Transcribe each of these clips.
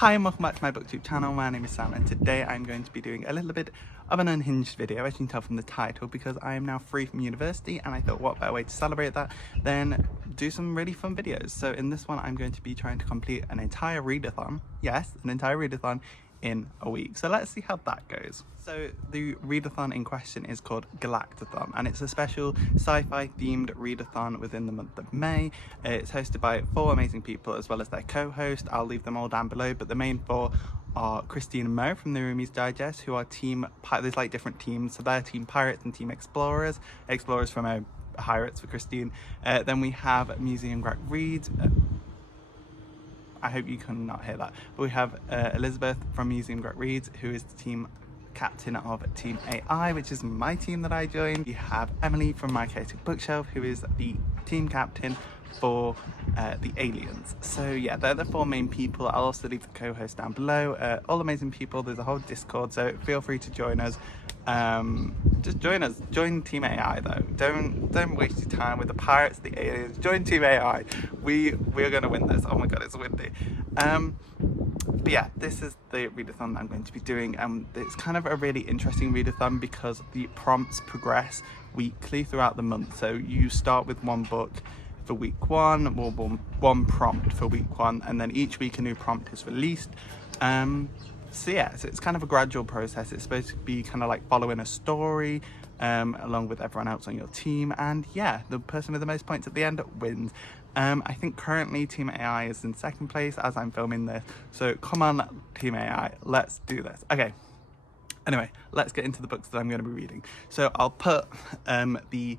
Hi and welcome back to my booktube channel. My name is Sam and today I'm going to be doing a little bit of an unhinged video, as you can tell from the title, because I am now free from university and I thought what better way to celebrate that than do some really fun videos. So in this one I'm going to be trying to complete an entire readathon, yes, an entire readathon in a week. So let's see how that goes. So the readathon in question is called Galactathon and it's a special sci-fi themed readathon within the month of May. It's hosted by 4 amazing people as well as their co-host. I'll leave them all down below, but the main 4 are Christine and Mo from the Roomies Digest, who are team, there's like different teams, so they're team pirates and team explorers from pirates for Christine. Then we have Museum Greg Reads. I hope you cannot hear that. But we have Elizabeth from Museum Greg Reads, who is the team captain of Team AI, which is my team that I joined. We have Emily from My Chaotic Bookshelf, who is the team captain for the aliens. So yeah, they're the 4 main people. I'll also leave the co-host down below. All amazing people. There's a whole Discord, so feel free to join us. Just join us. Join Team AI though. Don't waste your time with the pirates, the aliens. Join Team AI. We're gonna win this. Oh my god, it's windy. But yeah, this is the readathon that I'm going to be doing. It's kind of a really interesting readathon because the prompts progress weekly throughout the month. So you start with one book for week 1, or one prompt for week 1, and then each week a new prompt is released. So yeah, so it's kind of a gradual process. It's supposed to be kind of like following a story along with everyone else on your team, and yeah, the person with the most points at the end wins. I think currently Team AI is in 2nd place as I'm filming this, so come on Team AI, let's do this. Okay, anyway, let's get into the books that I'm going to be reading. So I'll put the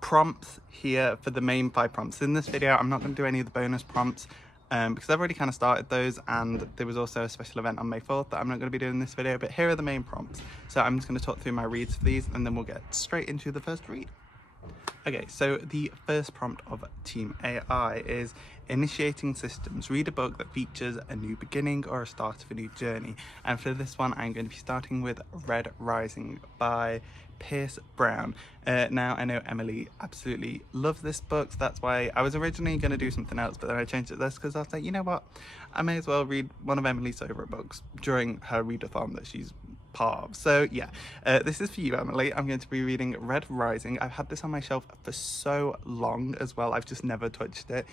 prompts here for the main 5 prompts. In this video I'm not going to do any of the bonus prompts because I've already kind of started those, and there was also a special event on May 4th that I'm not going to be doing in this video, but here are the main prompts. So I'm just going to talk through my reads for these and then we'll get straight into the first read. Okay, so the first prompt of Team AI is initiating systems. Read a book that features a new beginning or a start of a new journey. And for this one, I'm going to be starting with Red Rising by Pierce Brown. Now, I know Emily absolutely loves this book, so that's why I was originally going to do something else, but then I changed it to this because I was like, you know what? I may as well read one of Emily's favourite books during her readathon that she's part of. So yeah, this is for you, Emily. I'm going to be reading Red Rising. I've had this on my shelf for so long as well, I've just never touched it.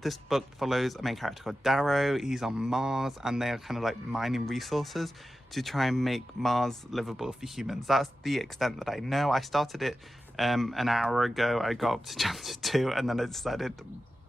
This book follows a main character called Darrow. He's on Mars and they are kind of like mining resources to try and make Mars livable for humans. That's the extent that I know. I started it an hour ago. I got up to chapter 2 and then I decided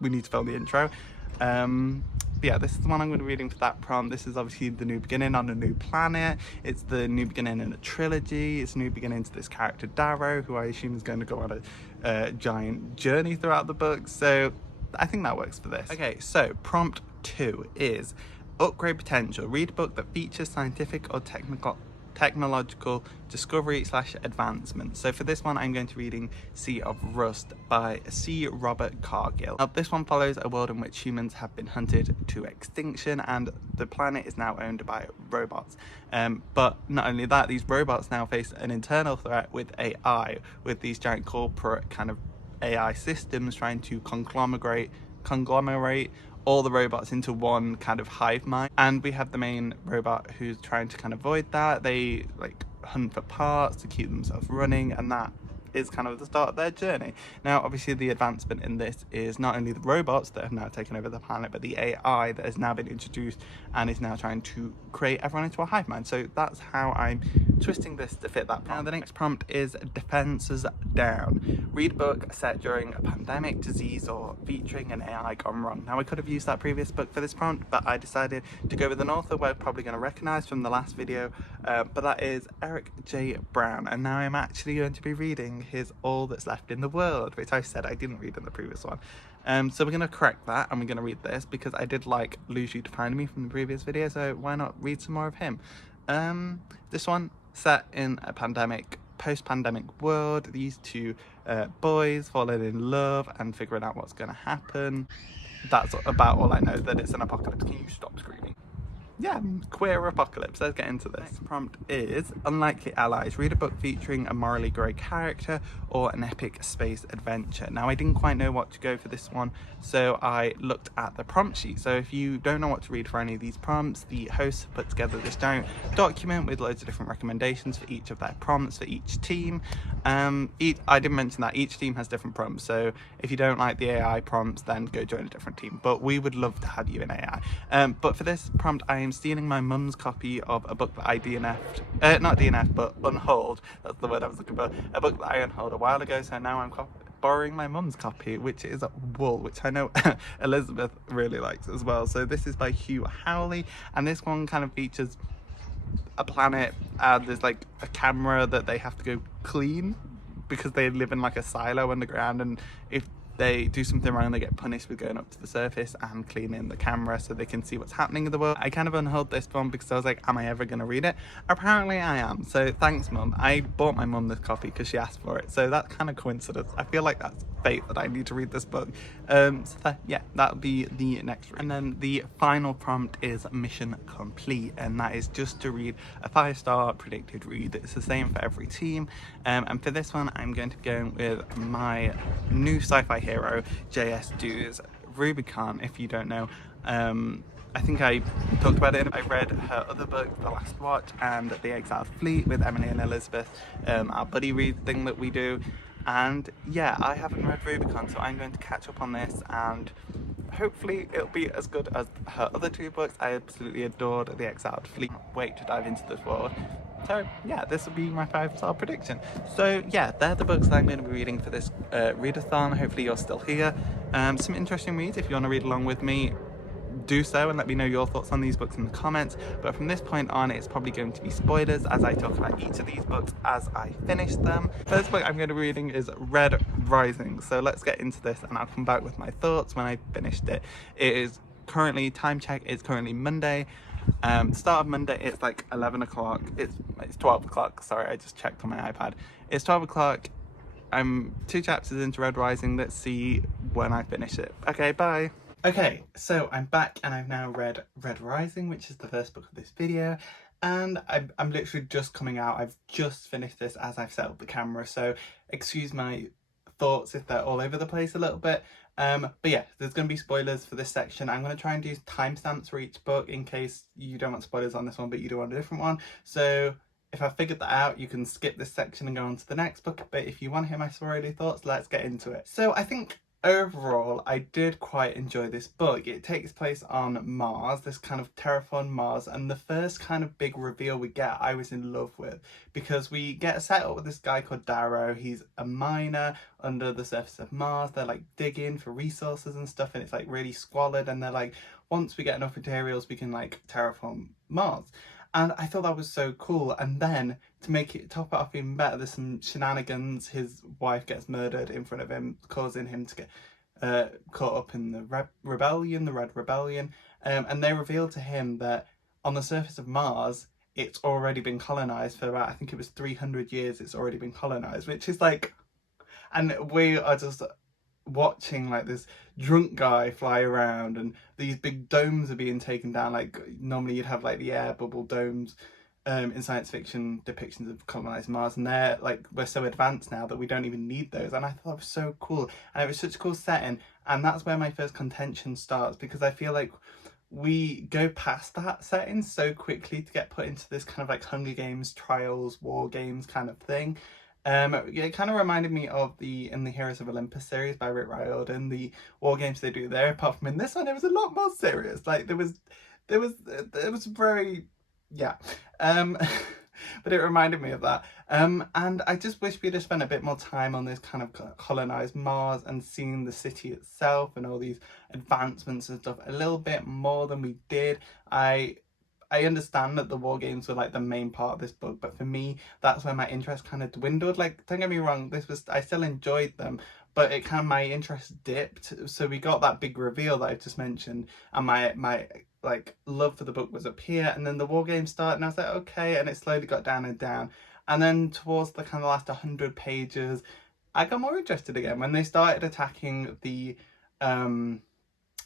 we need to film the intro. But yeah, this is the one I'm going to be reading for that prompt. This is obviously the new beginning on a new planet. It's the new beginning in a trilogy. It's a new beginning to this character Darrow, who I assume is going to go on a giant journey throughout the book. So I think that works for this. Okay, so prompt 2 is upgrade potential. Read a book that features scientific or technological discovery / advancement. So for this one I'm going to be reading Sea of Rust by C. Robert Cargill. Now this one follows a world in which humans have been hunted to extinction and the planet is now owned by robots. But not only that, these robots now face an internal threat with AI, with these giant corporate kind of AI systems trying to conglomerate all the robots into one kind of hive mind. And we have the main robot who's trying to kind of avoid that. They like hunt for parts to keep themselves running, and that is kind of the start of their journey. Now obviously the advancement in this is not only the robots that have now taken over the planet, but the AI that has now been introduced and is now trying to create everyone into a hive mind. So that's how I'm twisting this to fit that prompt. Now the next prompt is Defenses Down. Read a book set during a pandemic, disease, or featuring an AI gone wrong. Now I could have used that previous book for this prompt, but I decided to go with an author we're probably going to recognize from the last video, but that is Erik J Brown. And now I'm actually going to be reading his All That's Left in the World, which I said I didn't read in the previous one. So we're going to correct that and we're going to read this because I did like Lose You to Find Me from the previous video, so why not read some more of him. This one set in a post-pandemic world. These 2 boys falling in love and figuring out what's going to happen. That's about all I know, that it's an apocalypse. Can you stop screaming? yeah, queer apocalypse. Let's get into this. Next prompt is Unlikely Allies. Read a book featuring a morally grey character or an epic space adventure. Now, I didn't quite know what to go for this one, so I looked at the prompt sheet. So if you don't know what to read for any of these prompts, the hosts put together this giant document with loads of different recommendations for each of their prompts for each team. I didn't mention that each team has different prompts, so if you don't like the AI prompts, then go join a different team, but we would love to have you in AI. But for this prompt, I am stealing my mum's copy of a book that I DNF'd, not DNF, but unhauled, that's the word I was looking for, a book that I unhauled a while ago, so now I'm borrowing my mum's copy, which is Wool, which I know Elizabeth really likes as well. So this is by Howey, and this one kind of features a planet, and there's like a camera that they have to go clean because they live in like a silo underground, and if they do something wrong, they get punished with going up to the surface and cleaning the camera so they can see what's happening in the world. I kind of unhauled this one because I was like, am I ever going to read it? Apparently I am, so thanks mum. I bought my mum this copy because she asked for it, so that's kind of coincidence. I feel like that's fate that I need to read this book. Yeah, that'll be the next read. And then the final prompt is mission complete, and that is just to read a 5-star predicted read. It's the same for every team, and for this one I'm going to be going with my new sci-fi hero, J.S.Dewes, Rubicon. If you don't know, I think I talked about it. I read her other book, The Last Watch, and The Exiled Fleet with Emily and Elizabeth, our buddy read thing that we do. And yeah, I haven't read Rubicon, so I'm going to catch up on this, and hopefully it'll be as good as her other 2 books. I absolutely adored The Exiled Fleet. Wait to dive into this world. So yeah, this will be my 5-star prediction. So yeah, they're the books that I'm going to be reading for this readathon. Hopefully you're still here. Some interesting reads. If you want to read along with me, do so and let me know your thoughts on these books in the comments. But from this point on, it's probably going to be spoilers as I talk about each of these books as I finish them. First book I'm going to be reading is Red Rising. So let's get into this and I'll come back with my thoughts when I finished it. It is currently, time check, it's currently Monday. Start of Monday, it's like 11 o'clock. It's 12 o'clock. Sorry, I just checked on my iPad. It's 12 o'clock. I'm 2 chapters into Red Rising. Let's see when I finish it. Okay, bye. Okay, so I'm back and I've now read Red Rising, which is the first book of this video, and I'm literally just coming out. I've just finished this as I've set up the camera, so excuse my thoughts if they're all over the place a little bit. But yeah, there's going to be spoilers for this section. I'm going to try and do timestamps for each book in case you don't want spoilers on this one, but you do want a different one. So if I figured that out, you can skip this section and go on to the next book. But if you want to hear my spoilery thoughts, let's get into it. So I think overall, I did quite enjoy this book. It takes place on Mars, this kind of terraformed Mars, and the first kind of big reveal we get, I was in love with, because we get set up with this guy called Darrow. He's a miner under the surface of Mars. They're like digging for resources and stuff, and it's like really squalid, and they're like, once we get enough materials, we can like terraform Mars. And I thought that was so cool. And then to make it top it off even better, there's some shenanigans. His wife gets murdered in front of him, causing him to get caught up in the Red Rebellion. And they reveal to him that on the surface of Mars, it's already been colonized for about, I think it was 300 years, it's already been colonized, which is like, and we are just watching like this drunk guy fly around, and these big domes are being taken down. Like normally you'd have like the air bubble domes in science fiction depictions of colonized Mars, and they're like, we're so advanced now that we don't even need those. And I thought it was so cool, and it was such a cool setting, and that's where my first contention starts, because I feel like we go past that setting so quickly to get put into this kind of like Hunger Games, Trials, War Games kind of thing. It kind of reminded me of in the Heroes of Olympus series by Rick Riordan, the war games they do there. Apart from in this one, it was a lot more serious. Like there was very, yeah. But it reminded me of that. And I just wish we'd have spent a bit more time on this kind of colonized Mars and seeing the city itself and all these advancements and stuff a little bit more than we did. I understand that the war games were like the main part of this book, but for me, that's where my interest kind of dwindled. Like, don't get me wrong, I still enjoyed them, but it kind of, my interest dipped. So we got that big reveal that I've just mentioned, and my like love for the book was up here, and then the war games started, and I was like, okay, and it slowly got down and down. And then towards the kind of last 100 pages, I got more interested again when they started attacking the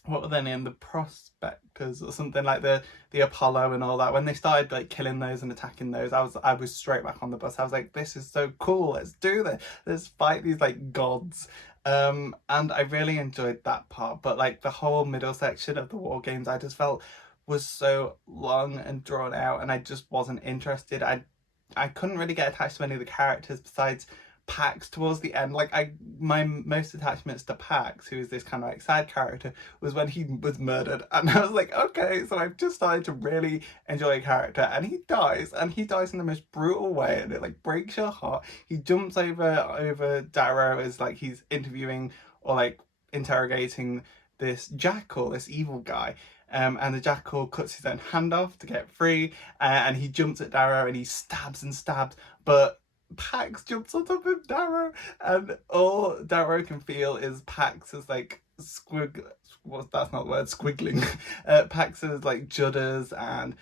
what were they named, the Prospectors or something, like the Apollo and all that. When they started like killing those and attacking those, I was straight back on the bus. I was like, this is so cool, let's do this, let's fight these like gods. And I really enjoyed that part, but like the whole middle section of the war games I just felt was so long and drawn out, and I just wasn't interested. I couldn't really get attached to any of the characters besides Pax towards the end. Like my most attachments to Pax, who is this kind of like side character, was when he was murdered, and I was like, okay, so I've just started to really enjoy a character, and he dies in the most brutal way, and it like breaks your heart. He jumps over Darrow as like he's interviewing or like interrogating this jackal, this evil guy. And the jackal cuts his own hand off to get free, and he jumps at Darrow and he stabs and stabs, but Pax jumps on top of Darrow, and all Darrow can feel is Pax's like that's not the word, squiggling. Pax's like judders and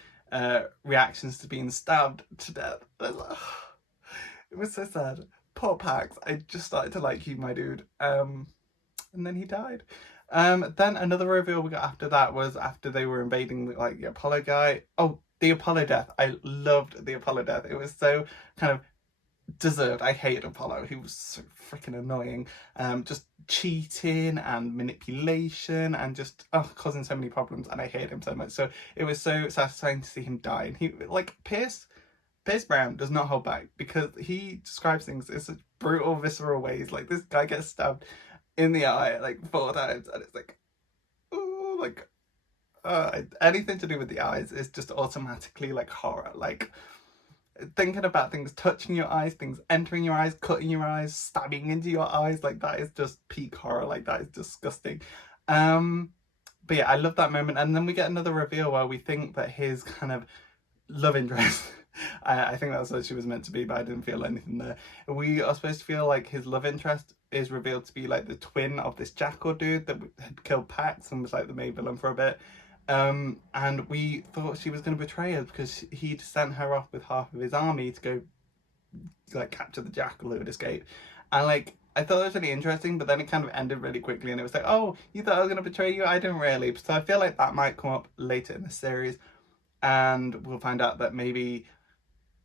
reactions to being stabbed to death. It was so sad. Poor Pax. I just started to like you, my dude. And then he died. Then another reveal we got after that was after they were invading like the Apollo guy. Oh, the Apollo death. I loved the Apollo death. It was so kind of deserved. I hated Apollo. He was so freaking annoying. Just cheating and manipulation and just causing so many problems, and I hated him so much. So it was so satisfying to see him die. And he like Pierce Brown does not hold back, because he describes things in such brutal, visceral ways. Like this guy gets stabbed in the eye like 4 times, and it's like, ooh, like anything to do with the eyes is just automatically like horror. Like thinking about things touching your eyes, things entering your eyes, cutting your eyes, stabbing into your eyes, like that is just peak horror. Like that is disgusting. But yeah, I love that moment. And then we get another reveal where we think that his kind of love interest I think that's what she was meant to be, but I didn't feel anything there. We are supposed to feel like his love interest is revealed to be like the twin of this jackal dude that had killed Pax and was like the main villain for a bit. And we thought she was going to betray us because he'd sent her off with half of his army to go like capture the jackal who had escaped. And like I thought it was really interesting, but then it kind of ended really quickly, and it was like, oh, you thought I was going to betray you? I didn't really. So I feel like that might come up later in the series, and we'll find out that maybe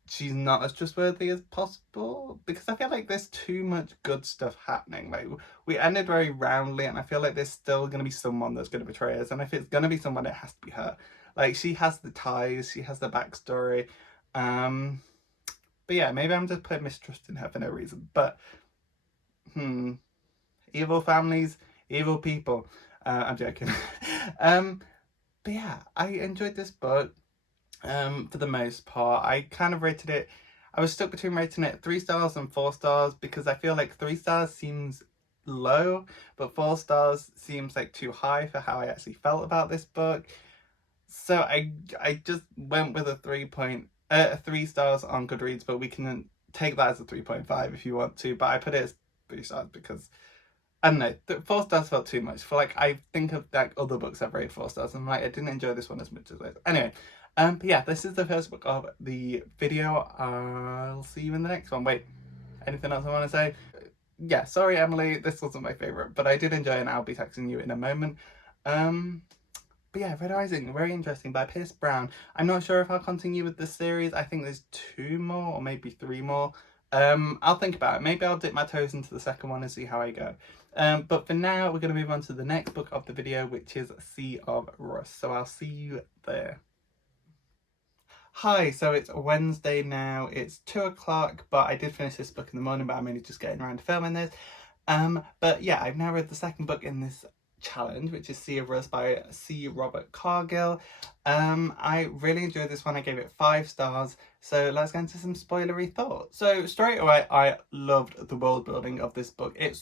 she's not as trustworthy as possible, because I feel like there's too much good stuff happening. Like we ended very roundly, and I feel like there's still going to be someone that's going to betray us, and if it's going to be someone, it has to be her. Like she has the ties, she has the backstory. But yeah, maybe I'm just putting mistrust in her for no reason. But evil families, evil people. I'm joking. But yeah, I enjoyed this book. For the most part, I kind of rated it. I was stuck between rating it 3 stars and 4 stars, because I feel like 3 stars seems low, but 4 stars seems like too high for how I actually felt about this book. So I just went with a 3 stars on Goodreads, but we can take that as a 3.5 if you want to. But I put it as 3 stars because I don't know, 4 stars felt too much. For like, I think of like other books I've rated 4 stars, and like I didn't enjoy this one as much as this. Anyway, but yeah, this is the first book of the video. I'll see you in the next one. Wait, anything else I want to say? Yeah, sorry Emily, this wasn't my favourite, but I did enjoy, and I'll be texting you in a moment. But yeah, Red Rising, very interesting, by Pierce Brown. I'm not sure if I'll continue with this series. I think there's 2 more or maybe 3 more. I'll think about it. Maybe I'll dip my toes into the second one and see how I go. But for now, we're going to move on to the next book of the video, which is Sea of Rust. So I'll see you there. Hi, so it's Wednesday now, it's 2 o'clock, but I did finish this book in the morning, but I'm only just getting around to filming this. But yeah, I've now read the second book in this challenge, which is Sea of Rust by C. Robert Cargill. I really enjoyed this one. I gave it 5 stars. So let's get into some spoilery thoughts. So straight away, I loved the world building of this book. It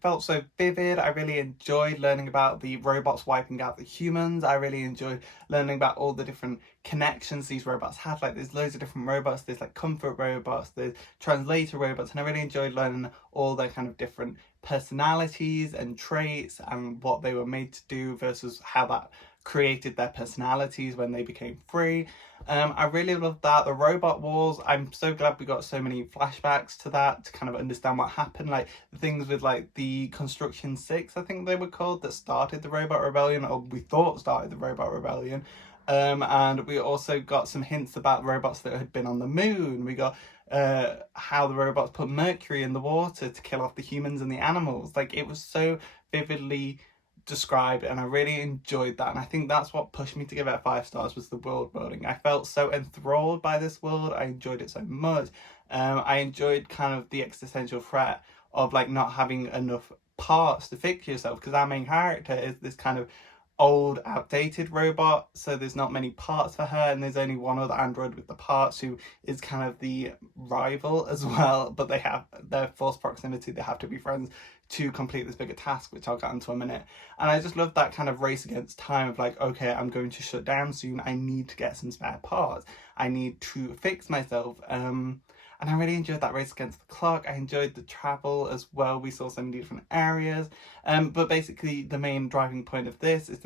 felt so vivid. I really enjoyed learning about the robots wiping out the humans. I really enjoyed learning about all the different connections these robots have. Like there's loads of different robots. There's like comfort robots, there's translator robots, and I really enjoyed learning all their kind of different personalities and traits and what they were made to do versus how that created their personalities when they became free. I really love that. The robot wars, I'm so glad we got so many flashbacks to that to kind of understand what happened. Like the things with like the Construction 6, I think they were called, that started the Robot Rebellion, or we thought started the Robot Rebellion. And we also got some hints about robots that had been on the moon. We got how the robots put mercury in the water to kill off the humans and the animals. Like it was so vividly described, and I really enjoyed that. And I think that's what pushed me to give it 5 stars, was the world building. I felt so enthralled by this world. I enjoyed it so much. I enjoyed kind of the existential threat of like not having enough parts to fix yourself, because our main character is this kind of old outdated robot, so there's not many parts for her, and there's only one other android with the parts who is kind of the rival as well, but they have their forced proximity, they have to be friends to complete this bigger task, which I'll get into in a minute. And I just love that kind of race against time of like, okay, I'm going to shut down soon, I need to get some spare parts, I need to fix myself. And I really enjoyed that race against the clock. I enjoyed the travel as well. We saw so many different areas. But basically the main driving point of this is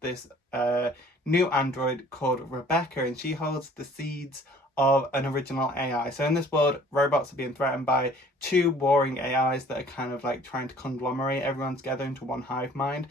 this new android called Rebecca, and she holds the seeds of an original AI. So in this world, robots are being threatened by 2 warring AIs that are kind of like trying to conglomerate everyone together into one hive mind,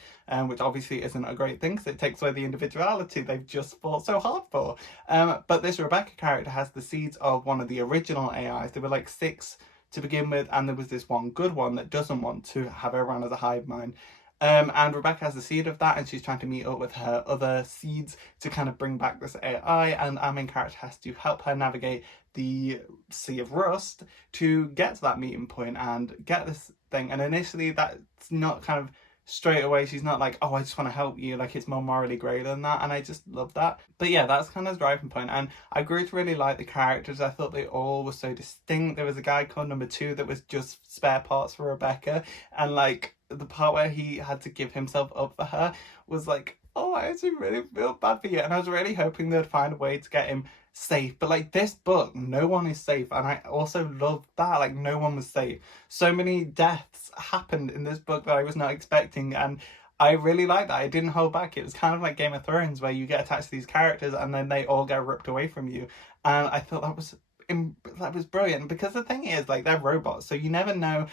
which obviously isn't a great thing because it takes away the individuality they've just fought so hard for. But this Rebecca character has the seeds of one of the original AIs. There were like 6 to begin with, and there was this one good one that doesn't want to have everyone as a hive mind. And Rebecca has the seed of that, and she's trying to meet up with her other seeds to kind of bring back this AI, and our main character has to help her navigate the Sea of Rust to get to that meeting point and get this thing. And initially that's not kind of straight away, she's not like, oh, I just want to help you, like it's more morally grey than that, and I just love that. But yeah, that's kind of the driving point, and I grew to really like the characters. I thought they all were so distinct. There was a guy called number 2 that was just spare parts for Rebecca, and like the part where he had to give himself up for her was like, oh, I actually really feel bad for you. And I was really hoping they'd find a way to get him safe, but like this book, no one is safe, and I also love that, like no one was safe. So many deaths happened in this book that I was not expecting, and I really like that. I didn't hold back. It was kind of like Game of Thrones, where you get attached to these characters and then they all get ripped away from you, and I thought that was brilliant, because the thing is, like, they're robots, so you never know.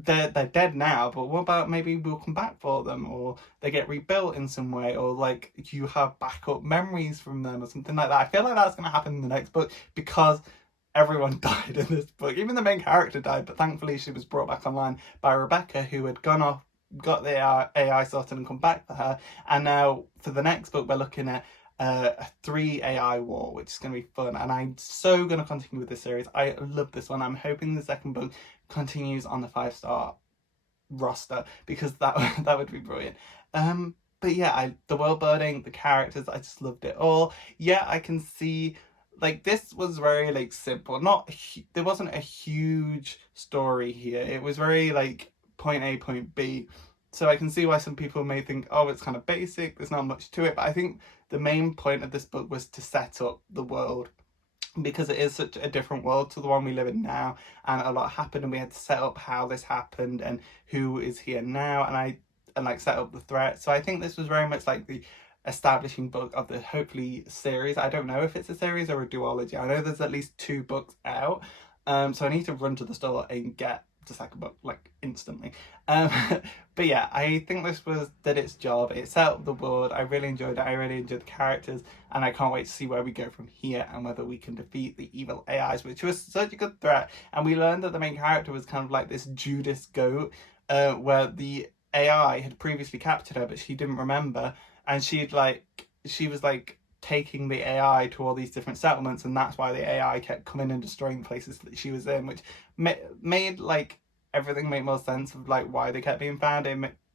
They're dead now, but what about maybe we'll come back for them, or they get rebuilt in some way, or like you have backup memories from them or something like that. I feel like that's going to happen in the next book, because everyone died in this book. Even the main character died, but thankfully she was brought back online by Rebecca, who had gone off, got the AI sorted and come back for her. And now for the next book we're looking at a 3 AI war, which is going to be fun, and I'm so going to continue with this series. I love this one. I'm hoping the second book continues on the 5-star roster, because that would be brilliant. But yeah, the world building, the characters, I just loved it all. Yeah, I can see, like, this was very like simple, there wasn't a huge story here. It was very like point A, point B. So I can see why some people may think, oh, it's kind of basic, there's not much to it. But I think the main point of this book was to set up the world, because it is such a different world to the one we live in now, and a lot happened, and we had to set up how this happened and who is here now, and like set up the threat. So I think this was very much like the establishing book of the hopefully series. I don't know if it's a series or a duology. I know there's at least 2 books out, so I need to run to the store and get the second book like instantly. But yeah, I think this did its job. It set up the world. I really enjoyed it. I really enjoyed the characters, and I can't wait to see where we go from here and whether we can defeat the evil AIs, which was such a good threat. And we learned that the main character was kind of like this Judas goat, where the AI had previously captured her, but she didn't remember, and she was like taking the AI to all these different settlements, and that's why the AI kept coming and destroying the places that she was in, which made like everything make more sense of like why they kept being found.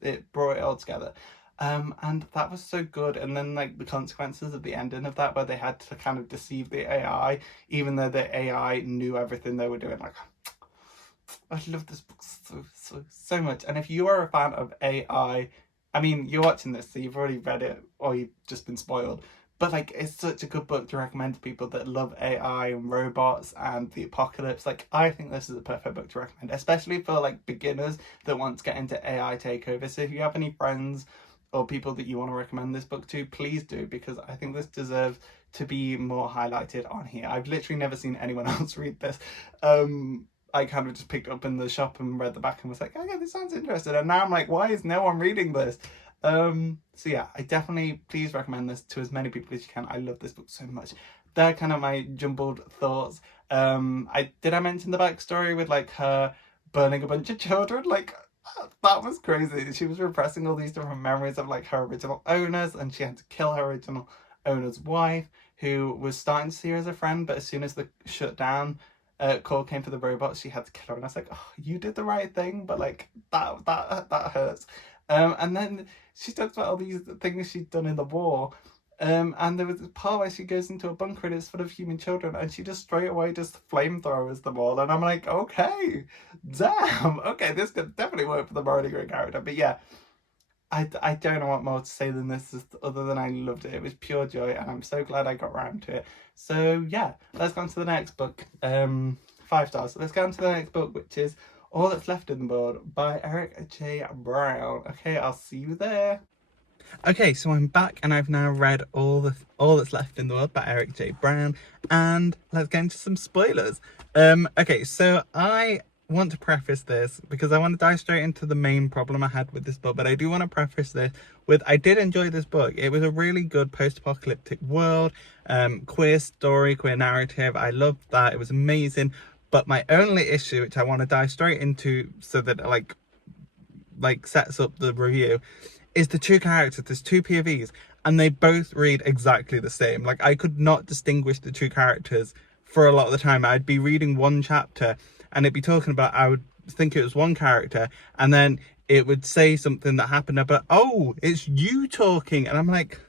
It brought it all together, and that was so good. And then like the consequences of the ending of that, where they had to kind of deceive the AI, even though the AI knew everything they were doing. Like, I love this book so much. And if you are a fan of AI, I mean, you're watching this, so you've already read it, or you've just been spoiled. But like, it's such a good book to recommend to people that love AI and robots and the apocalypse. Like, I think this is a perfect book to recommend, especially for like beginners that want to get into AI takeover. So if you have any friends or people that you want to recommend this book to, please do, because I think this deserves to be more highlighted on here. I've literally never seen anyone else read this. I kind of just picked it up in the shop and read the back and was like, oh yeah, this sounds interesting. And now I'm like, why is no one reading this? So yeah, I definitely, please recommend this to as many people as you can. I love this book so much. They're kind of my jumbled thoughts. I mention the backstory with like her burning a bunch of children? Like, that was crazy. She was repressing all these different memories of like her original owners, and she had to kill her original owner's wife, who was starting to see her as a friend, but as soon as the shutdown call came for the robots, she had to kill her. And I was like, oh, you did the right thing, but like that hurts. And then she talks about all these things she'd done in the war. And there was a part where she goes into a bunker and it's full of human children, and she just straight away just flamethrowers them all. And I'm like, okay, damn, okay, this could definitely work for the morally great character. But yeah, I don't know what more to say than this, other than I loved it. It was pure joy, and I'm so glad I got around to it. So yeah, let's go on to the next book. 5 stars. Let's go on to the next book, which is All That's Left in the World by Erik J Brown. Okay, I'll see you there. Okay, so I'm back and I've now read All That's Left in the World by Erik J Brown, and let's get into some spoilers. Okay, so I want to preface this because I want to dive straight into the main problem I had with this book, but I do want to preface this with, I did enjoy this book. It was a really good post-apocalyptic world, queer story, queer narrative. I loved that. It was amazing. But my only issue, which I want to dive straight into so that it like sets up the review, is the two characters. There's two POVs and they both read exactly the same. Like, I could not distinguish the two characters for a lot of the time. I'd be reading one chapter and it'd be talking about, I would think it was one character, and then it would say something that happened about, oh, it's you talking. And I'm like,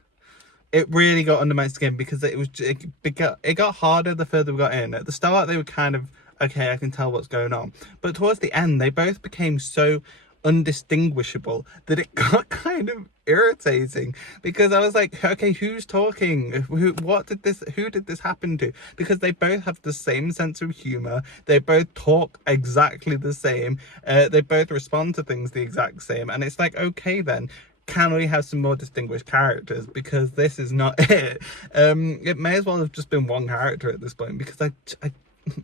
it really got under my skin because it got harder the further we got in. At the start, they were kind of, okay, I can tell what's going on. But towards the end, they both became so undistinguishable that it got kind of irritating, because I was like, okay, who's talking? Who did this happen to? Because they both have the same sense of humor. They both talk exactly the same. They both respond to things the exact same. And it's like, okay, then can we have some more distinguished characters? Because this is not it. It may as well have just been one character at this point, because I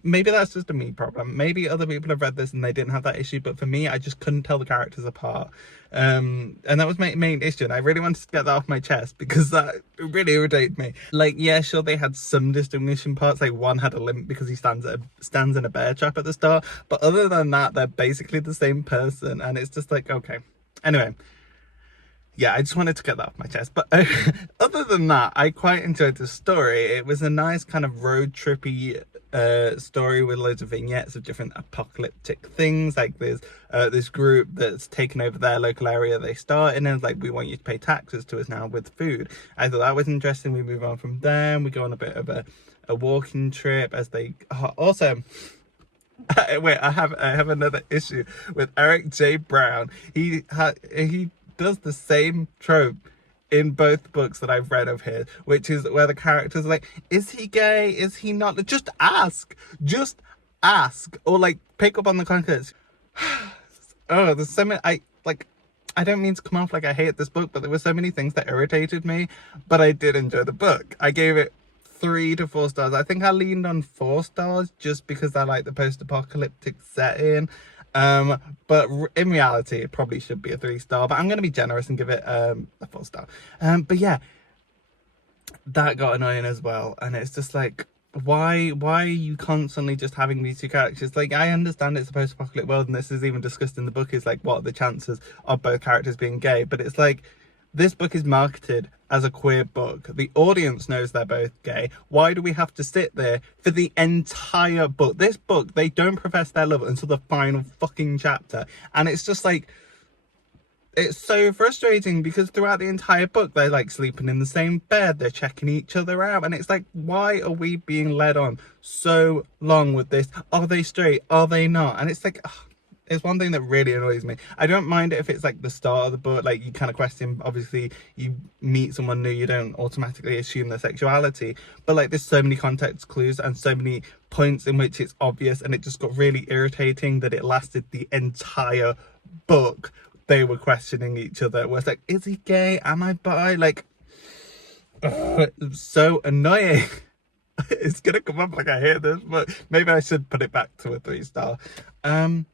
maybe that's just a me problem. Maybe other people have read this and they didn't have that issue, but for me, I just couldn't tell the characters apart. And that was my main issue, and I really wanted to get that off my chest because that really irritated me. Like, yeah, sure, they had some distinguishing parts. Like, one had a limp because he stands in a bear trap at the start, but other than that, they're basically the same person, and it's just like, okay. Anyway, yeah, I just wanted to get that off my chest. But other than that, I quite enjoyed the story. It was a nice kind of road trippy story with loads of vignettes of different apocalyptic things. Like, there's this group that's taken over their local area they start in, and it's like, we want you to pay taxes to us now with food. I thought that was interesting. We move on from there and we go on a bit of a walking trip as they also wait, I have another issue with Erik J Brown. He does the same trope in both books that I've read of his, which is where the characters are like, is he gay? Is he not? Just ask, or like pick up on the context. Oh, there's so many, I don't mean to come off like I hate this book, but there were so many things that irritated me, but I did enjoy the book. I gave it 3 to 4 stars. I think I leaned on 4 stars just because I like the post-apocalyptic setting. But in reality, it probably should be a 3-star, but I'm going to be generous and give it a 4-star. But yeah, that got annoying as well. And it's just like, why are you constantly just having these two characters? Like, I understand it's a post-apocalyptic world, and this is even discussed in the book, is like, what are the chances of both characters being gay? But it's like, this book is marketed as a queer book. The audience knows they're both gay. Why do we have to sit there for the entire book? This book, they don't profess their love until the final fucking chapter. And it's just like, it's so frustrating because throughout the entire book, they're like sleeping in the same bed, they're checking each other out. And it's like, why are we being led on so long with this? Are they straight? Are they not? And it's like, ugh. It's one thing that really annoys me. I don't mind it if it's like the start of the book, like you kind of question, obviously you meet someone new, you don't automatically assume their sexuality, but like there's so many context clues and so many points in which it's obvious, and it just got really irritating that it lasted the entire book they were questioning each other. It was like, is he gay? Am I bi? Like, ugh, it's so annoying. It's gonna come up like I hate this, but maybe I should put it back to a 3-star. But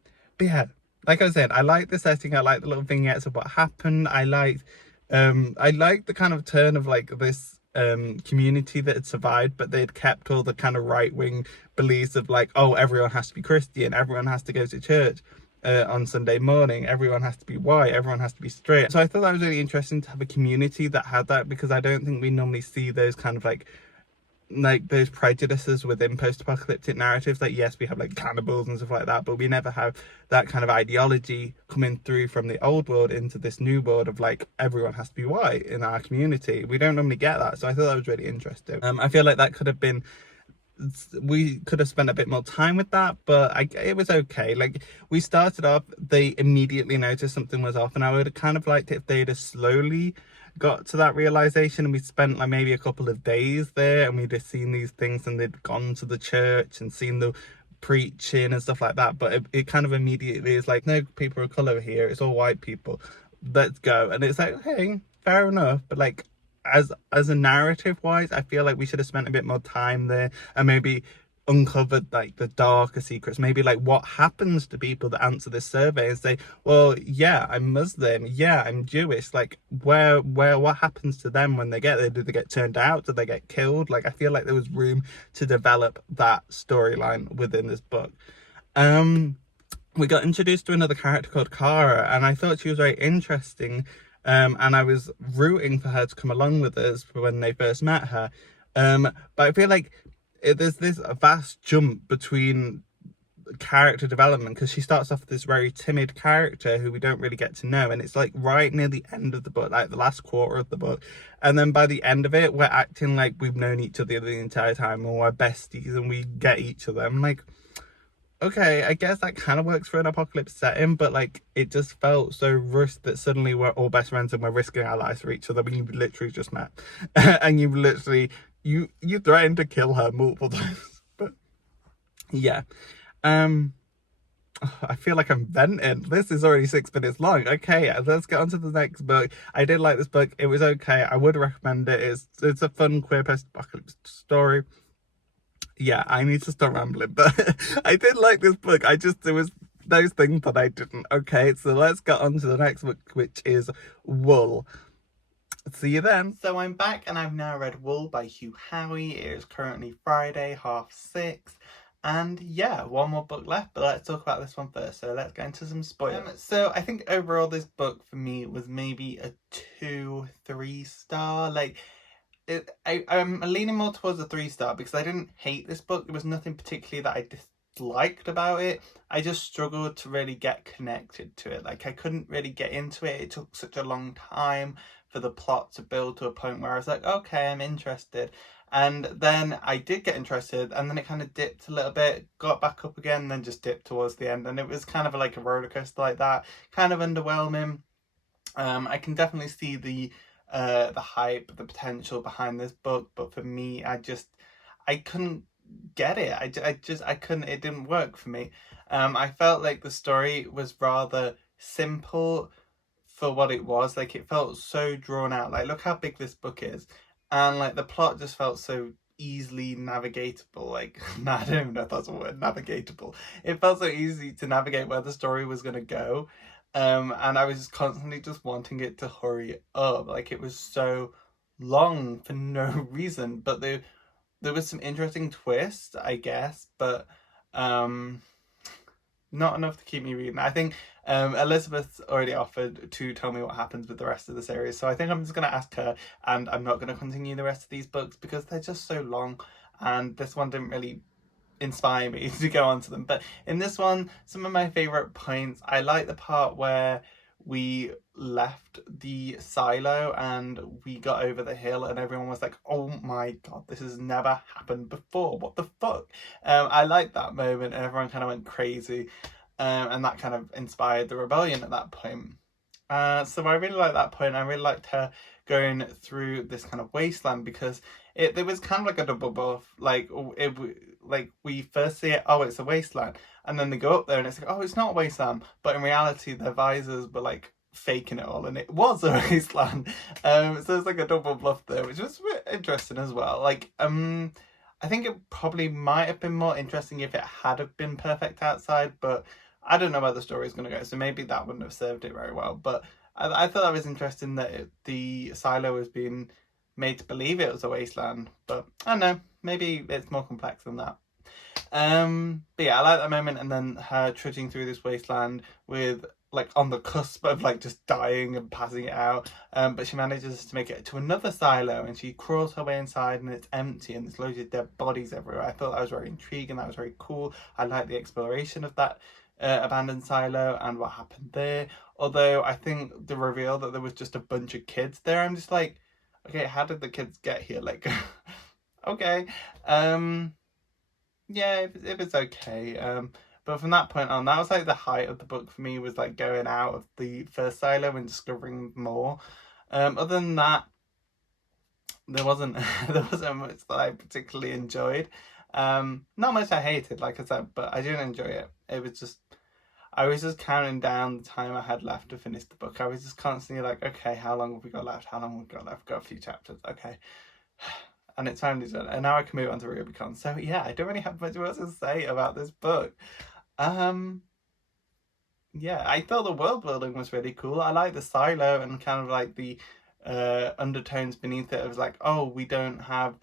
yeah, like I said, I like the setting. I like the little vignettes of what happened. I liked the kind of turn of like this community that had survived, but they'd kept all the kind of right-wing beliefs of like, oh, everyone has to be Christian, everyone has to go to church on Sunday morning, everyone has to be white, everyone has to be straight. So I thought that was really interesting to have a community that had that, because I don't think we normally see those kind of like those prejudices within post-apocalyptic narratives. Like, yes, we have like cannibals and stuff like that, but we never have that kind of ideology coming through from the old world into this new world of like, everyone has to be white in our community. We don't normally get that, so I thought that was really interesting. I feel like that could have been, we could have spent a bit more time with that, but it was okay. Like, we started off, they immediately noticed something was off, and I would have kind of liked it if they'd have slowly got to that realization, and we spent like maybe a couple of days there, and we'd have seen these things, and they'd gone to the church and seen the preaching and stuff like that. But it kind of immediately is like, no people of color here, it's all white people, let's go. And it's like, okay, fair enough, but like, as a narrative wise, I feel like we should have spent a bit more time there and maybe uncovered like the darker secrets. Maybe like, what happens to people that answer this survey and say, well, yeah, I'm Muslim, yeah, I'm Jewish, like what happens to them when they get there? Do they get turned out? Do they get killed? Like, I feel like there was room to develop that storyline within this book. We got introduced to another character called Kara, and I thought she was very interesting. And I was rooting for her to come along with us when they first met her. But I feel like there's this vast jump between character development, because she starts off this very timid character who we don't really get to know, and it's like right near the end of the book, like the last quarter of the book, and then by the end of it, we're acting like we've known each other the entire time, or we're besties and we get each other. I'm like, okay, I guess that kind of works for an apocalypse setting, but like, it just felt so rushed that suddenly we're all best friends and we're risking our lives for each other when you've literally just met. And you've literally, you threatened to kill her multiple times. But yeah, I feel like I'm venting. This is already 6 minutes long. Okay, let's get on to the next book. I did like this book. It was okay. I would recommend it. It's a fun queer post-apocalypse story. Yeah, I need to stop rambling, but I did like this book. There was those things that I didn't. Okay, so let's get on to the next book, which is Wool. See you then. So I'm back, and I've now read Wool by Howey. It is currently Friday, 6:30. And yeah, one more book left, but let's talk about this one first. So let's get into some spoilers. So I think overall this book for me was maybe a 2-3 star. Like, I'm leaning more towards a 3-star because I didn't hate this book. There was nothing particularly that I disliked about it. I just struggled to really get connected to it. Like, I couldn't really get into it. It took such a long time for the plot to build to a point where I was like, okay, I'm interested. And then I did get interested, and then it kind of dipped a little bit, got back up again, then just dipped towards the end. And it was kind of like a roller coaster like that, kind of underwhelming. I can definitely see the hype, the potential behind this book, but for me, I couldn't get it. I couldn't, it didn't work for me. I felt like the story was rather simple for what it was. Like, it felt so drawn out. Like, look how big this book is, and like the plot just felt so easily navigatable. Like, I don't even know if that's a word, navigatable. It felt so easy to navigate where the story was going to go. And I was just constantly just wanting it to hurry up. Like, it was so long for no reason, but there was some interesting twists, I guess, but not enough to keep me reading. I think Elizabeth's already offered to tell me what happens with the rest of the series, so I think I'm just going to ask her, and I'm not going to continue the rest of these books because they're just so long, and this one didn't really inspire me to go on to them. But in this one, some of my favorite points, I like the part where we left the silo and we got over the hill and everyone was like, oh my god, this has never happened before, what the fuck. I liked that moment, and everyone kind of went crazy, and that kind of inspired the rebellion at that point. So I really liked that point. I really liked her going through this kind of wasteland, because there was kind of like a double buff. Like, we first see it, oh, it's a wasteland, and then they go up there and it's like, oh, it's not a wasteland, but in reality their visors were like faking it all, and it was a wasteland. So it's like a double bluff there, which was a bit interesting as well. Like, I think it probably might have been more interesting if it had have been perfect outside, but I don't know where the story is going to go, so maybe that wouldn't have served it very well. But I thought that was interesting that the silo was being made to believe it was a wasteland, but I don't know, maybe it's more complex than that. But yeah, I like that moment, and then her trudging through this wasteland with like on the cusp of like just dying and passing it out, but she manages to make it to another silo, and she crawls her way inside, and it's empty, and there's loads of dead bodies everywhere. I thought that was very intriguing, that was very cool. I like the exploration of that abandoned silo and what happened there, although I think the reveal that there was just a bunch of kids there, I'm just like, okay, how did the kids get here? Like, okay, yeah, it was okay. But from that point on, that was like the height of the book for me, was like going out of the first silo and discovering more. Other than that, there wasn't much that I particularly enjoyed. Not much I hated, like I said, but I didn't enjoy it. It was just, I was just counting down the time I had left to finish the book. I was just constantly like, okay, how long have we got left? How long have we got left? We've got a few chapters, okay. And it's finally done, and now I can move on to Rubicon. So yeah, I don't really have much more to say about this book. Yeah, I thought the world building was really cool. I like the silo and kind of like the undertones beneath it of like, oh, we don't have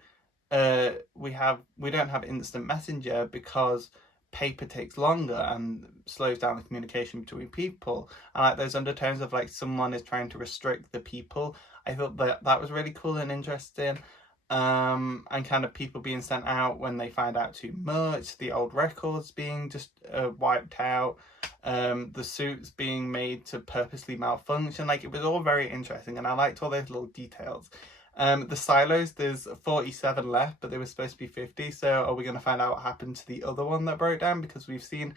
instant messenger because paper takes longer and slows down the communication between people. And like those undertones of like someone is trying to restrict the people. I thought that was really cool and interesting. And kind of people being sent out when they find out too much, the old records being just wiped out, the suits being made to purposely malfunction. Like, it was all very interesting, and I liked all those little details. The silos, there's 47 left, but they were supposed to be 50, so are we going to find out what happened to the other one that broke down? Because we've seen,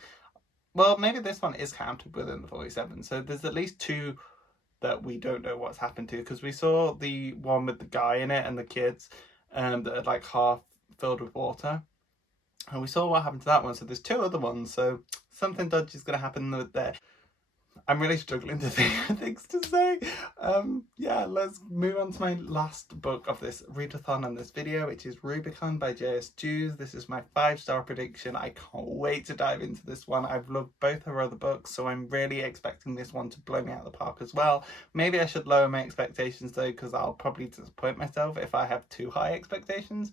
well, maybe this one is counted within the 47, so there's at least 2 that we don't know what's happened to, because we saw the one with the guy in it and the kids that had like half filled with water, and we saw what happened to that one. So there's 2 other ones, so something dodgy is going to happen with there. I'm really struggling to think of things to say. Yeah, let's move on to my last book of this readathon and this video, which is Rubicon by J.S.Dewes. This is my 5-star prediction. I can't wait to dive into this one. I've loved both her other books, so I'm really expecting this one to blow me out of the park as well. Maybe I should lower my expectations though, because I'll probably disappoint myself if I have too high expectations.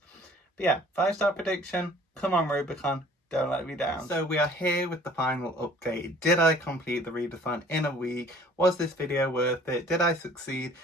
But yeah, 5-star prediction. Come on, Rubicon. Don't let me down. So we are here with the final update. Did I complete the readathon in a week? Was this video worth it? Did I succeed?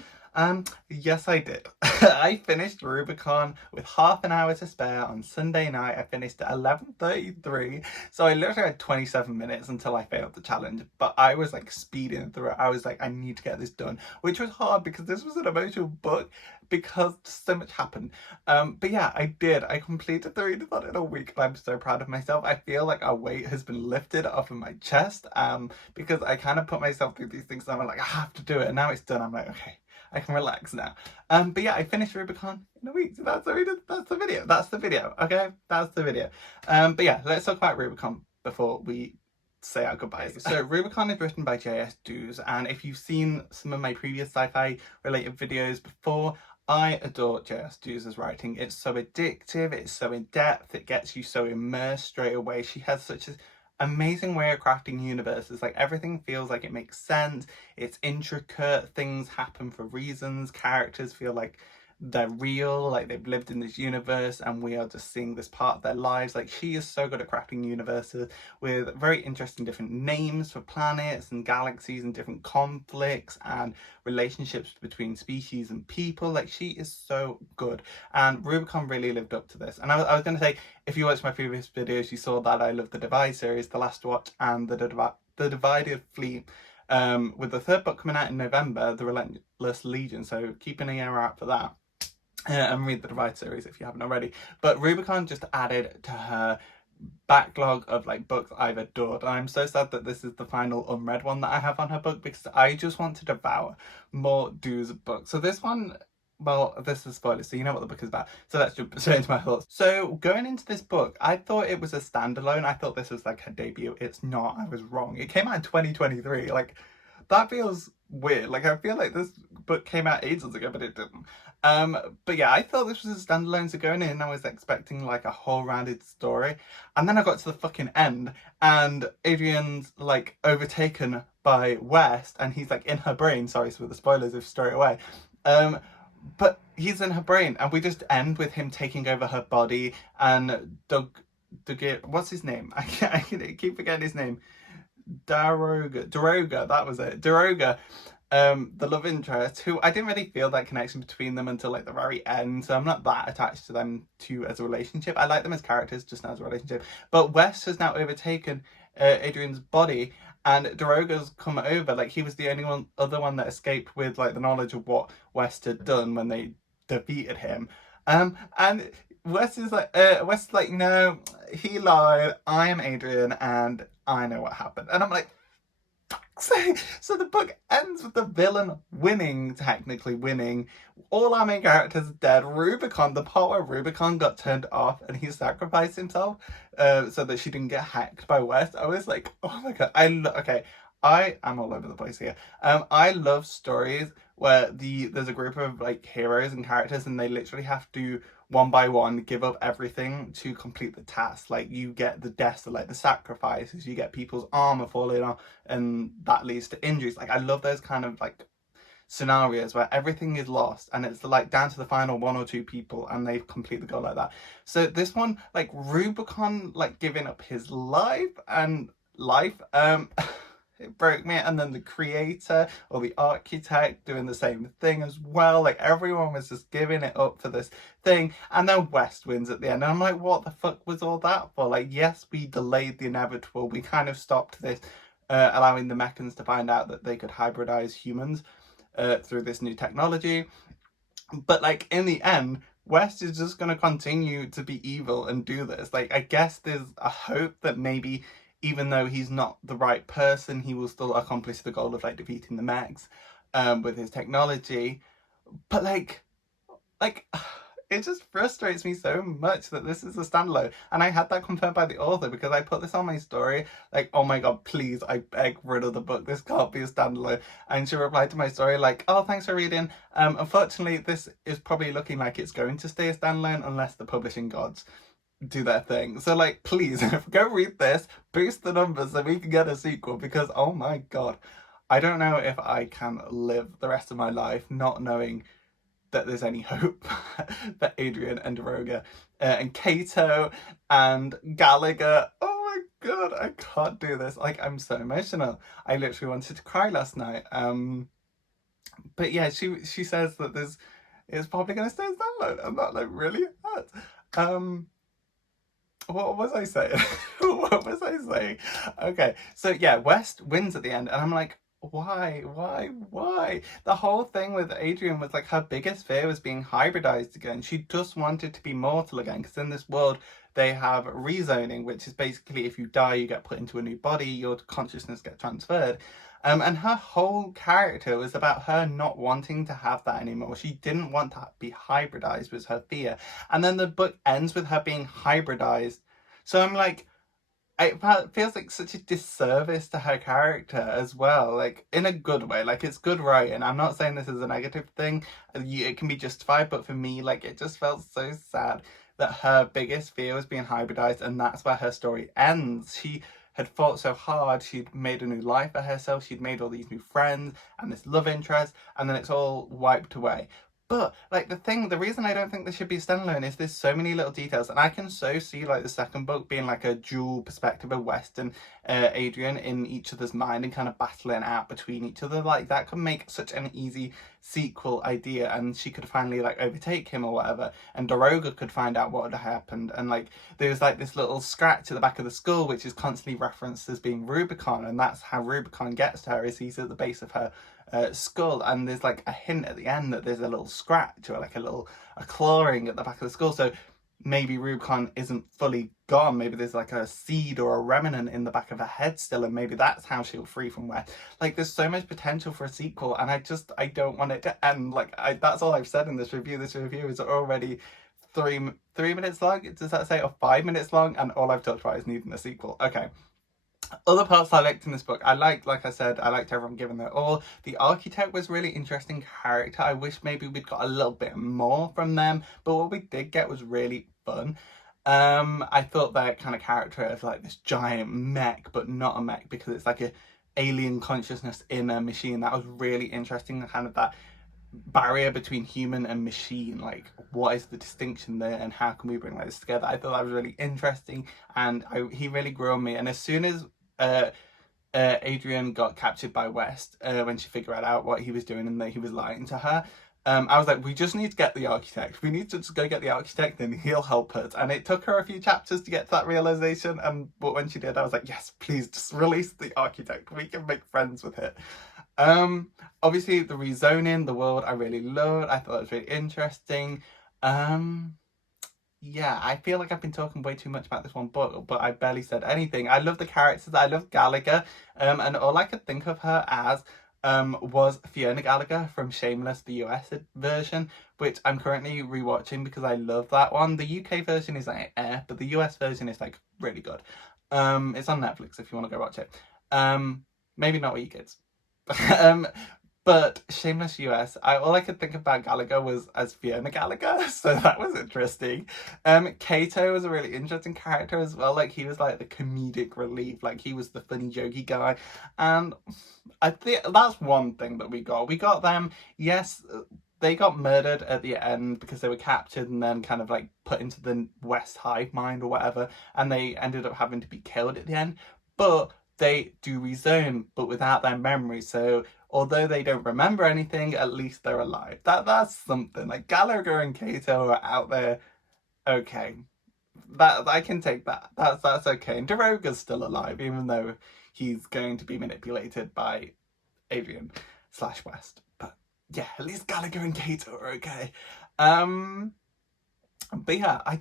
Yes, I did. I finished Rubicon with half an hour to spare on Sunday night. I finished at 11:33, so I literally had 27 minutes until I failed the challenge, but I was like speeding through it. I was like, I need to get this done, which was hard because this was an emotional book, because so much happened. But yeah, I did. I completed the readathon in a week, and I'm so proud of myself. I feel like a weight has been lifted off of my chest, because I kind of put myself through these things, and I'm like, I have to do it, and now it's done. I'm like, okay, I can relax now. But yeah, I finished Rubicon in a week, so that's the video, okay? That's the video. But yeah, let's talk about Rubicon before we say our goodbyes. So Rubicon is written by J.S.Dewes, and if you've seen some of my previous sci-fi related videos before, I adore J.S.Dewes' writing. It's so addictive, it's so in-depth, it gets you so immersed straight away. She has such an amazing way of crafting universes. Like, everything feels like it makes sense, it's intricate, things happen for reasons, characters feel like they're real, like they've lived in this universe and we are just seeing this part of their lives. Like, she is so good at crafting universes with very interesting different names for planets and galaxies and different conflicts and relationships between species and people. Like, she is so good, and Rubicon really lived up to this. And I was going to say, if you watched my previous videos, you saw that I love the Divide series, The Last Watch and the Divided Fleet, with the 3rd book coming out in November, The Relentless Legion, so keep an ear out for that. And read the Divide series if you haven't already. But Rubicon just added to her backlog of like books I've adored, and I'm so sad that this is the final unread one that I have on her book, because I just want to devour more Dewes books. So this one, well, this is spoilers, so you know what the book is about, so let's jump straight into my thoughts. So going into this book, I thought it was a standalone. I thought this was like her debut. It's not. I was wrong. It came out in 2023. Like, that feels weird. Like, I feel like this book came out ages ago, but it didn't. But yeah, I thought this was a standalone, so going in, I was expecting like a whole rounded story. And then I got to the fucking end, and Adrian's like overtaken by West, and he's like in her brain. Sorry for the spoilers if straight away. But he's in her brain, and we just end with him taking over her body, and Doug, what's his name? I keep forgetting his name. Daroga, that was it. Daroga, the love interest, who I didn't really feel that connection between them until like the very end, so I'm not that attached to them two as a relationship. I like them as characters, just not as a relationship. But West has now overtaken Adrian's body, and Daroga's come over. Like, he was the only other one that escaped with like the knowledge of what West had done when they defeated him. And West is like, no, he lied. I am Adrian, and I know what happened. And I'm like, so the book ends with the villain winning, technically winning. All our main characters are dead. Rubicon, the part where Rubicon got turned off and he sacrificed himself so that she didn't get hacked by West. I was like, oh my god. I am all over the place here. I love stories where there's a group of like heroes and characters, and they literally have to one by one give up everything to complete the task. Like, you get the deaths, like the sacrifices, you get people's armor falling off, and that leads to injuries. Like, I love those kind of like scenarios where everything is lost and it's like down to the final one or two people and they've completed the goal like that. So this one, like Rubicon, like giving up his life, it broke me. And then the creator or the architect doing the same thing as well. Like, everyone was just giving it up for this thing, and then West wins at the end, and I'm like, what the fuck was all that for? Like, yes, we delayed the inevitable. We kind of stopped this, allowing the Mechans to find out that they could hybridize humans through this new technology. But like, in the end, West is just going to continue to be evil and do this. Like, I guess there's a hope that maybe, even though he's not the right person, he will still accomplish the goal of like defeating the mechs with his technology. But like it just frustrates me so much that this is a standalone. And I had that confirmed by the author, because I put this on my story, like, oh my god, please, I beg, rid of the book, this can't be a standalone. And she replied to my story like, oh, thanks for reading. Unfortunately, this is probably looking like it's going to stay a standalone unless the publishing gods do their thing. So like, please, go read this, boost the numbers so we can get a sequel, because oh my god, I don't know if I can live the rest of my life not knowing that there's any hope for Adrian and Daroga and Cato and Gallagher. Oh my god, I can't do this. Like, I'm so emotional. I literally wanted to cry last night. But yeah, she says that it's probably gonna stay standalone, and that like really hurts. What was I saying? What was I saying? Okay, so yeah, West wins at the end, and I'm like, why? The whole thing with Adrian was like, her biggest fear was being hybridized again. She just wanted to be mortal again, because in this world they have rezoning, which is basically if you die, you get put into a new body, your consciousness gets transferred. And her whole character was about her not wanting to have that anymore. She didn't want to be hybridized, was her fear. And then the book ends with her being hybridized. So I'm like, it feels like such a disservice to her character as well, like in a good way. Like, it's good writing. I'm not saying this is a negative thing. It can be justified, but for me, like, it just felt so sad that her biggest fear was being hybridized, and that's where her story ends. She had fought so hard, she'd made a new life for herself, she'd made all these new friends and this love interest, and then it's all wiped away. But like, the reason I don't think this should be standalone is there's so many little details, and I can so see like the second book being like a dual perspective of West and Adrian in each other's mind and kind of battling out between each other. Like, that could make such an easy sequel idea, and she could finally like overtake him or whatever, and Daroga could find out what had happened. And like, there's like this little scratch at the back of the skull which is constantly referenced as being Rubicon, and that's how Rubicon gets to her, is he's at the base of her skull, and there's like a hint at the end that there's a little scratch or like a clawing at the back of the skull. So maybe Rubicon isn't fully gone. Maybe there's like a seed or a remnant in the back of her head still, and maybe that's how she'll free from West. Like, there's so much potential for a sequel, and I don't want it to end. Like, that's all I've said in this review. This review is already 3 minutes long. Does that say, or 5 minutes long? And all I've talked about is needing a sequel. Okay. Other parts I liked in this book, like I said, I liked everyone giving their all. The architect was really interesting character. I wish maybe we'd got a little bit more from them, but what we did get was really fun. I thought that kind of character of like this giant mech, but not a mech because it's like a alien consciousness in a machine. That was really interesting, kind of that barrier between human and machine, like what is the distinction there and how can we bring this together. I thought that was really interesting, and he really grew on me. And as soon as Adrian got captured by West, when she figured out what he was doing and that he was lying to her, I was like, we just need to get the architect. We need to just go get the architect and he'll help us. And it took her a few chapters to get to that realization. But when she did, I was like, yes, please just release the architect. We can make friends with it. Obviously the rezoning, the world I really loved. I thought it was really interesting. Yeah, I feel like I've been talking way too much about this one book, but I barely said anything. I love the characters. I love Gallagher. And all I could think of her as was Fiona Gallagher from Shameless, the US version, which I'm currently rewatching because I love that one. The UK version is like but the US version is like really good. It's on Netflix if you want to go watch it. Maybe not with your kids. But Shameless US, all I could think about Gallagher was as Fiona Gallagher, so that was interesting. Kato was a really interesting character as well. Like he was like the comedic relief, like he was the funny jokey guy, and I think that's one thing that we got. We got them, yes, they got murdered at the end because they were captured and then kind of like put into the West hive mind or whatever, and they ended up having to be killed at the end. But they do rezone, but without their memory. So although they don't remember anything, at least they're alive. That's something. Like Gallagher and Kato are out there. Okay, that I can take that. That's okay. And Daroga's still alive, even though he's going to be manipulated by Adrian / West. But yeah, at least Gallagher and Kato are okay. But yeah, I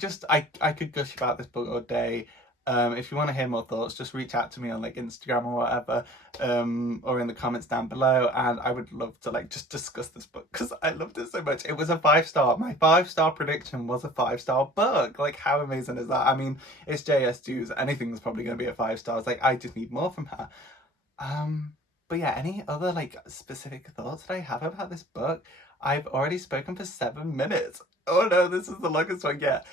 could gush about this book all day. If you want to hear more thoughts, just reach out to me on like Instagram or whatever, or in the comments down below, and I would love to like just discuss this book because I loved it so much. It was a 5-star. My 5-star prediction was a 5-star book. Like how amazing is that? I mean, it's J.S.Dewes. Anything's probably going to be a 5 stars. Like I just need more from her. But yeah, any other like specific thoughts that I have about this book? I've already spoken for 7 minutes. Oh no, this is the longest one yet.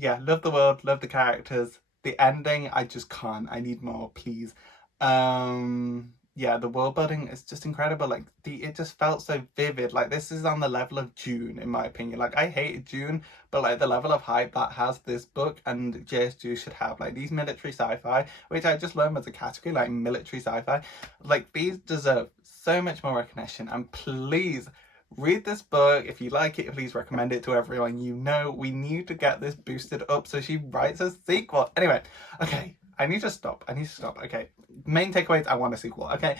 Yeah, love the world, love the characters. The ending, I just can't. I need more, please. Yeah, the world building is just incredible. Like it just felt so vivid. Like this is on the level of June, in my opinion. Like I hated June, but like the level of hype that has this book and J.S.Dewes should have. Like these military sci-fi, which I just learned as a category, like military sci-fi. Like these deserve so much more recognition. And please read this book. If you like it, please recommend it to everyone you know. We need to get this boosted up so she writes a sequel. Anyway, okay, I need to stop. Okay, main takeaways, I want a sequel. Okay.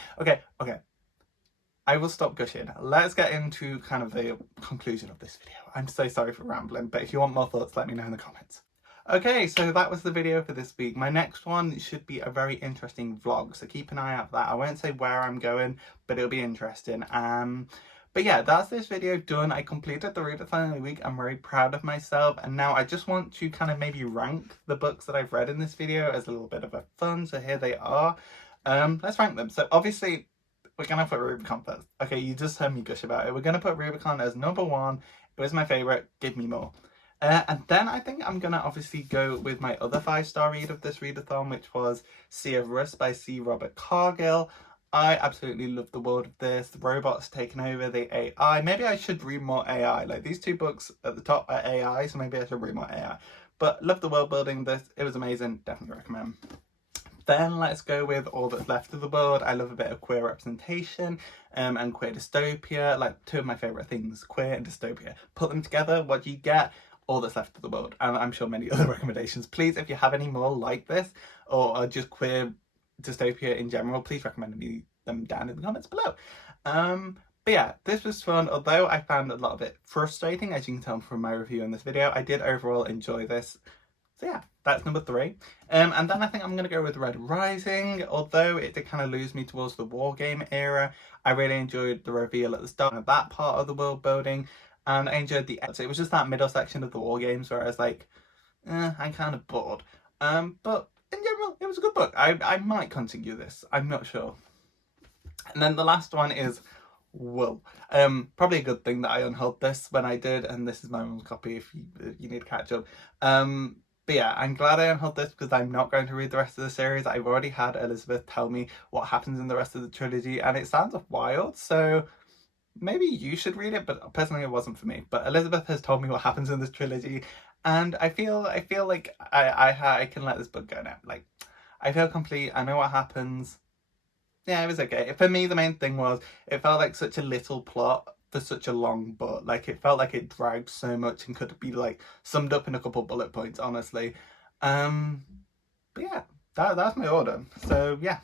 I will stop gushing. Let's get into kind of the conclusion of this video. I'm so sorry for rambling, but if you want more thoughts, let me know in the comments. Okay, so that was the video for this week. My next one should be a very interesting vlog, so keep an eye out for that. I won't say where I'm going, but it'll be interesting. But yeah, that's this video done. I completed the readathon in a week. I'm very proud of myself. And now I just want to kind of maybe rank the books that I've read in this video as a little bit of a fun. So here they are. Let's rank them. So obviously, we're going to put Rubicon first. Okay, you just heard me gush about it. We're going to put Rubicon as number 1. It was my favourite. Give me more. And then I think I'm going to obviously go with my other 5-star read of this readathon, which was Sea of Rust by C. Robert Cargill. I absolutely love the world of this. The robots taking over, the AI. Maybe I should read more AI. Like these 2 books at the top are AI, so maybe I should read more AI. But love the world building. This, it was amazing. Definitely recommend. Then let's go with All That's Left of the World. I love a bit of queer representation and queer dystopia. Like 2 of my favourite things, queer and dystopia. Put them together, what do you get? All That's Left of the World. And I'm sure many other recommendations. Please, if you have any more like this or just queer dystopia in general, please recommend me them down in the comments below. But yeah, this was fun, although I found a lot of it frustrating, as you can tell from my review in this video. I did overall enjoy this. So yeah, that's number 3. And then I think I'm going to go with Red Rising, although it did kind of lose me towards the war game era. I really enjoyed the reveal at the start of that part of the world building, and I enjoyed the end. So it was just that middle section of the war games where I was like, I'm kind of bored. But in general, general, it was a good book. I might continue this. I'm not sure. And then the last one is Wool. Probably a good thing that I unheld this when I did, and this is my mum's copy if you need to catch up. But yeah, I'm glad I unheld this because I'm not going to read the rest of the series. I've already had Elizabeth tell me what happens in the rest of the trilogy, and it sounds wild, so maybe you should read it, but personally it wasn't for me. But Elizabeth has told me what happens in this trilogy, and I feel like I can let this book go now. Like, I feel complete, I know what happens. Yeah, it was okay. For me, the main thing was it felt like such a little plot for such a long book. Like, it felt like it dragged so much and could be like summed up in a couple bullet points, honestly. But yeah, that's my order. So yeah,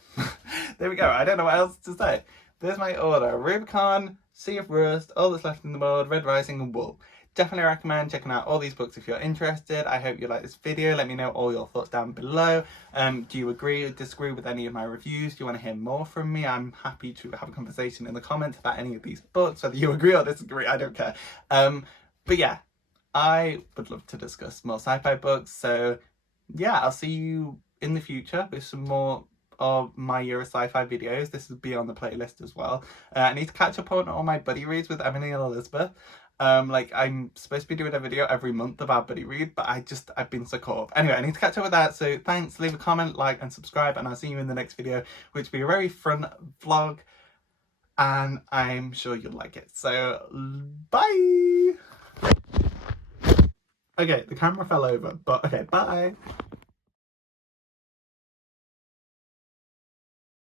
there we go. I don't know what else to say. There's my order: Rubicon, Sea of Rust, All That's Left in the World, Red Rising, and Wool. Definitely recommend checking out all these books if you're interested. I hope you like this video. Let me know all your thoughts down below. Do you agree or disagree with any of my reviews? Do you want to hear more from me? I'm happy to have a conversation in the comments about any of these books, whether you agree or disagree, I don't care. But yeah, I would love to discuss more sci-fi books. So yeah, I'll see you in the future with some more of my year of sci-fi videos. This will be on the playlist as well. I need to catch up on all my buddy reads with Emily and Elizabeth. Like, I'm supposed to be doing a video every month about buddy read, but I've been so caught up. Anyway, I need to catch up with that. So thanks, leave a comment, like, and subscribe, and I'll see you in the next video, which will be a very fun vlog, and I'm sure you'll like it. So bye. Okay, the camera fell over, but okay, bye.